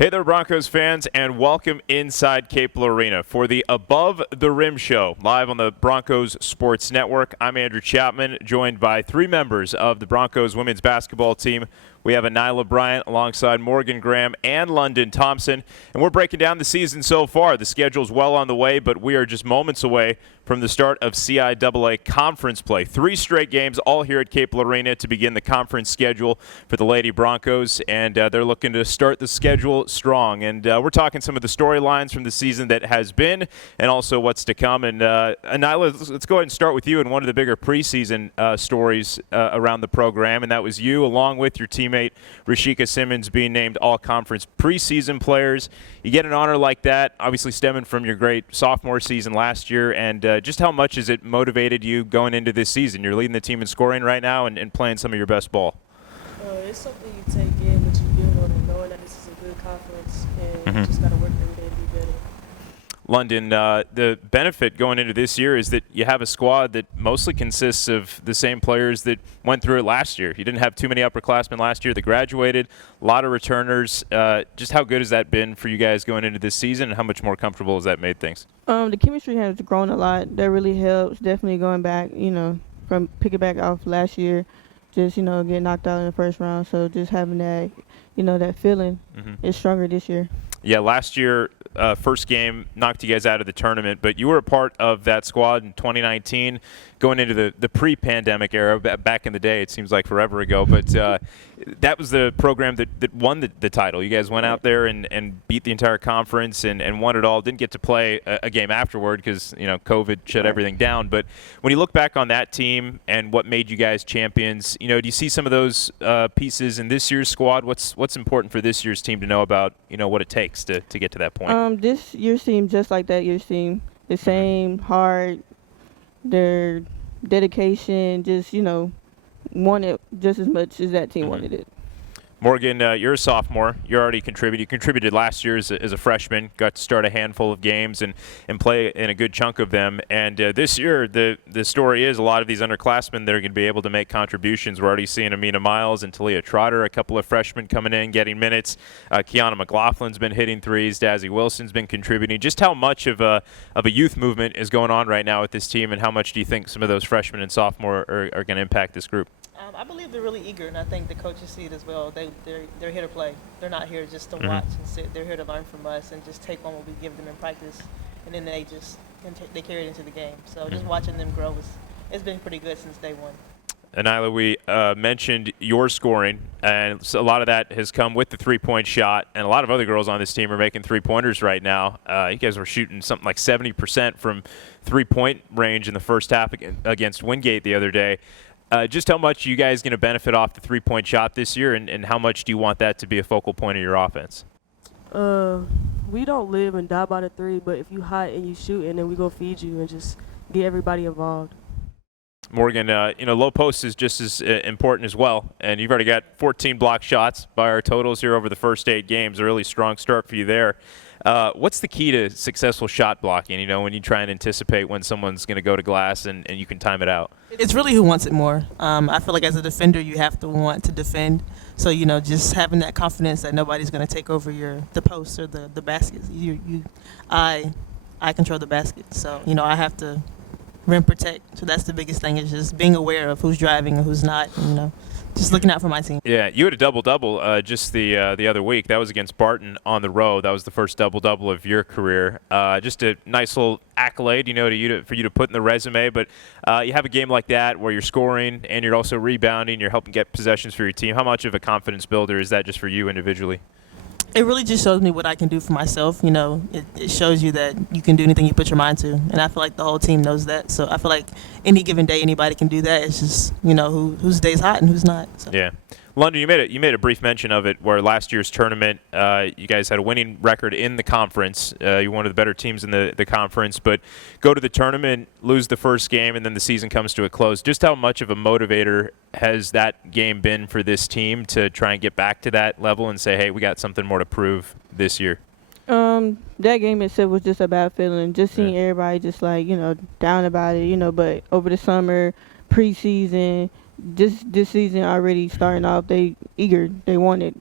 Hey there, Broncos fans, and welcome inside Capel Arena for the Above the Rim show, live on the Broncos Sports Network. I'm Andrew Chapman, joined by three members of the Broncos women's basketball team. We have Nyla Bryant alongside Morgan Graham and London Thompson, and we're breaking down the season so far. The schedule's well on the way, but we are just moments away from the start of CIAA conference play. 3 straight games, all here at Capel Arena to begin the conference schedule for the Lady Broncos, and they're looking to start the schedule strong. And we're talking some of the storylines from the season that has been and also what's to come. And Nyla, let's go ahead and start with you and one of the bigger preseason stories around the program, and that was you along with your teammate Rashika Simmons being named all-conference preseason players. You get an honor like that, obviously stemming from your great sophomore season last year, and just how much has it motivated you going into this season? You're leading the team in scoring right now and playing some of your best ball. It's something you take in, but you build on it, knowing that this is a good conference, and you just got to work every day to be better. London, the benefit going into this year is that you have a squad that mostly consists of the same players that went through it last year. You didn't have too many upperclassmen last year that graduated, a lot of returners. Just how good has that been for you guys going into this season, and how much more comfortable has that made things? The chemistry has grown a lot. That really helps. Definitely going back, from picking back off last year, just, getting knocked out in the first round. So just having that, that feeling is stronger this year. Yeah, last year, first game knocked you guys out of the tournament, but you were a part of that squad in 2019, going into the pre-pandemic era. Back in the day, it seems like forever ago, but that was the program that won the title. You guys went out there and beat the entire conference and won it all. Didn't get to play a game afterward because COVID shut everything down. But when you look back on that team and what made you guys champions, do you see some of those pieces in this year's squad? What's important for this year's team to know about what it takes to get to that point? This year's team, just like that year's team, the same hard, their dedication, just want it just as much as that team wanted it. Morgan, you're a sophomore. You're already contributing. You contributed last year as a freshman, got to start a handful of games and play in a good chunk of them. And this year, the story is a lot of these underclassmen that are going to be able to make contributions. We're already seeing Amina Miles and Talia Trotter, a couple of freshmen coming in, getting minutes. Kiana McLaughlin's been hitting threes. Dazzy Wilson's been contributing. Just how much of a youth movement is going on right now with this team, and how much do you think some of those freshmen and sophomore are going to impact this group? I believe they're really eager, and I think the coaches see it as well. They're here to play. They're not here just to watch and sit. They're here to learn from us and just take on what we give them in practice, and then they carry it into the game. So just watching them grow it's been pretty good since day one. And Nyla, we mentioned your scoring, and so a lot of that has come with the three-point shot, and a lot of other girls on this team are making three-pointers right now. You guys were shooting something like 70% from three-point range in the first half against Wingate the other day. Just how much are you guys going to benefit off the three-point shot this year, and how much do you want that to be a focal point of your offense? We don't live and die by the three, but if you hot and you shoot, and then we go feed you and just get everybody involved. Morgan, low post is just as important as well, and you've already got 14 block shots by our totals here over the first 8 games. A really strong start for you there. What's the key to successful shot blocking, when you try and anticipate when someone's going to go to glass and you can time it out? It's really who wants it more. I feel like as a defender, you have to want to defend. So, just having that confidence that nobody's going to take over the post or the baskets. I control the basket. So, I have to rim protect. So that's the biggest thing, is just being aware of who's driving and who's not, just looking out for my team. Yeah, you had a double-double just the other week. That was against Barton on the road. That was the first double-double of your career. Just a nice little accolade, for you to put in the resume. But you have a game like that where you're scoring and you're also rebounding. You're helping get possessions for your team. How much of a confidence builder is that just for you individually? It really just shows me what I can do for myself. It shows you that you can do anything you put your mind to, and I feel like the whole team knows that. So I feel like any given day anybody can do that. It's just whose day's hot and who's not. So. Yeah. London, you made a brief mention of it, where last year's tournament, you guys had a winning record in the conference. You're one of the better teams in the conference, but go to the tournament, lose the first game, and then the season comes to a close. Just how much of a motivator has that game been for this team to try and get back to that level and say, hey, we got something more to prove this year? That game itself was just a bad feeling. Just seeing everybody just down about it, but over the summer, preseason, this season already starting off, they eager, they want it.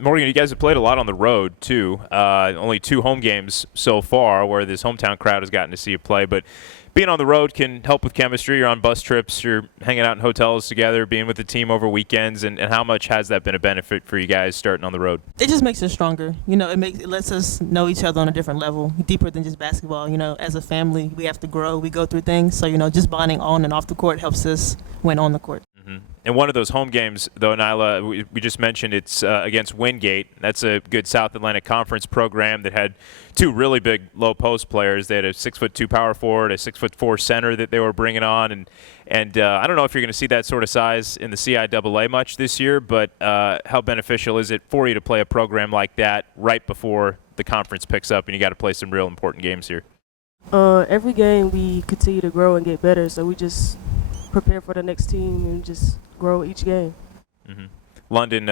Morgan, you guys have played a lot on the road, too. Only 2 home games so far where this hometown crowd has gotten to see you play. But being on the road can help with chemistry. You're on bus trips. You're hanging out in hotels together, being with the team over weekends. And how much has that been a benefit for you guys starting on the road? It just makes us stronger. It lets us know each other on a different level, deeper than just basketball. As a family, we have to grow. We go through things. So, just bonding on and off the court helps us win on the court. And one of those home games, though, Nyla, we just mentioned it's against Wingate. That's a good South Atlantic Conference program that had 2 really big low post players. They had a 6'2" power forward, a 6'4" center that they were bringing on, and I don't know if you're going to see that sort of size in the CIAA much this year, but how beneficial is it for you to play a program like that right before the conference picks up and you got to play some real important games here? Every game we continue to grow and get better, so we just prepare for the next team and just grow each game. London,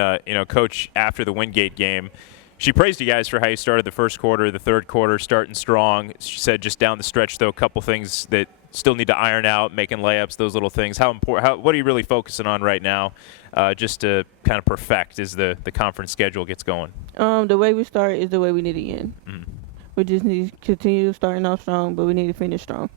coach after the Wingate game, she praised you guys for how you started the first quarter, the third quarter, starting strong. She said just down the stretch, though, a couple things that still need to iron out, making layups, those little things. What are you really focusing on right now just to kind of perfect as the conference schedule gets going? The way we start is the way we need to end. We just need to continue starting off strong, but we need to finish strong.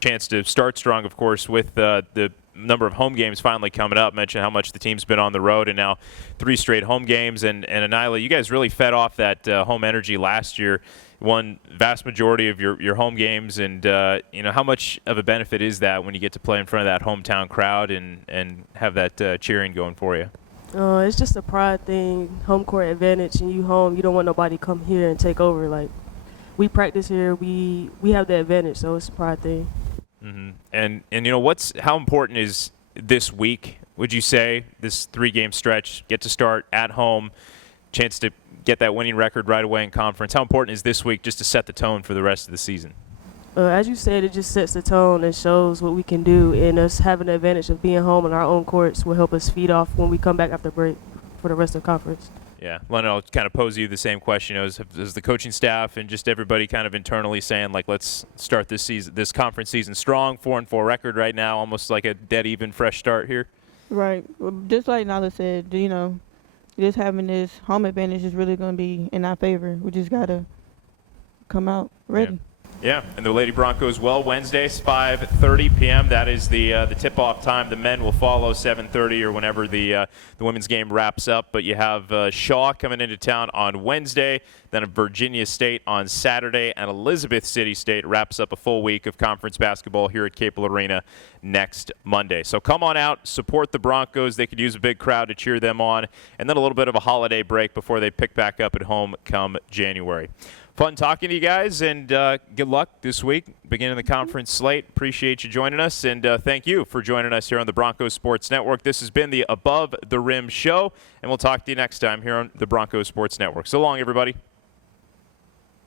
Chance to start strong, of course, with the number of home games finally coming up. Mentioned how much the team's been on the road, and now 3 straight home games. And Nyla, you guys really fed off that home energy last year. Won vast majority of your home games, and how much of a benefit is that when you get to play in front of that hometown crowd and have that cheering going for you? It's just a pride thing, home court advantage, and you home. You don't want nobody to come here and take over. Like, we practice here, we have the advantage, so it's a pride thing. And how important is this week, would you say, this 3-game stretch, get to start at home, chance to get that winning record right away in conference? How important is this week just to set the tone for the rest of the season? As you said, it just sets the tone and shows what we can do, and us having the advantage of being home on our own courts will help us feed off when we come back after break for the rest of the conference. Yeah, London, I'll kind of pose you the same question. Is the coaching staff and just everybody kind of internally saying, like, let's start this conference season strong, 4-4 record right now, almost like a dead even fresh start here? Right. Well, just like Nala said, just having this home advantage is really going to be in our favor. We just got to come out ready. Yeah, and the Lady Broncos, Wednesdays, 5:30 p.m. That is the tip-off time. The men will follow 7:30 or whenever the women's game wraps up. But you have Shaw coming into town on Wednesday, then Virginia State on Saturday, and Elizabeth City State wraps up a full week of conference basketball here at Capel Arena next Monday. So come on out, support the Broncos. They could use a big crowd to cheer them on, and then a little bit of a holiday break before they pick back up at home come January. Fun talking to you guys, and good luck this week, beginning the conference slate. Appreciate you joining us, and thank you for joining us here on the Broncos Sports Network. This has been the Above the Rim Show, and we'll talk to you next time here on the Broncos Sports Network. So long, everybody.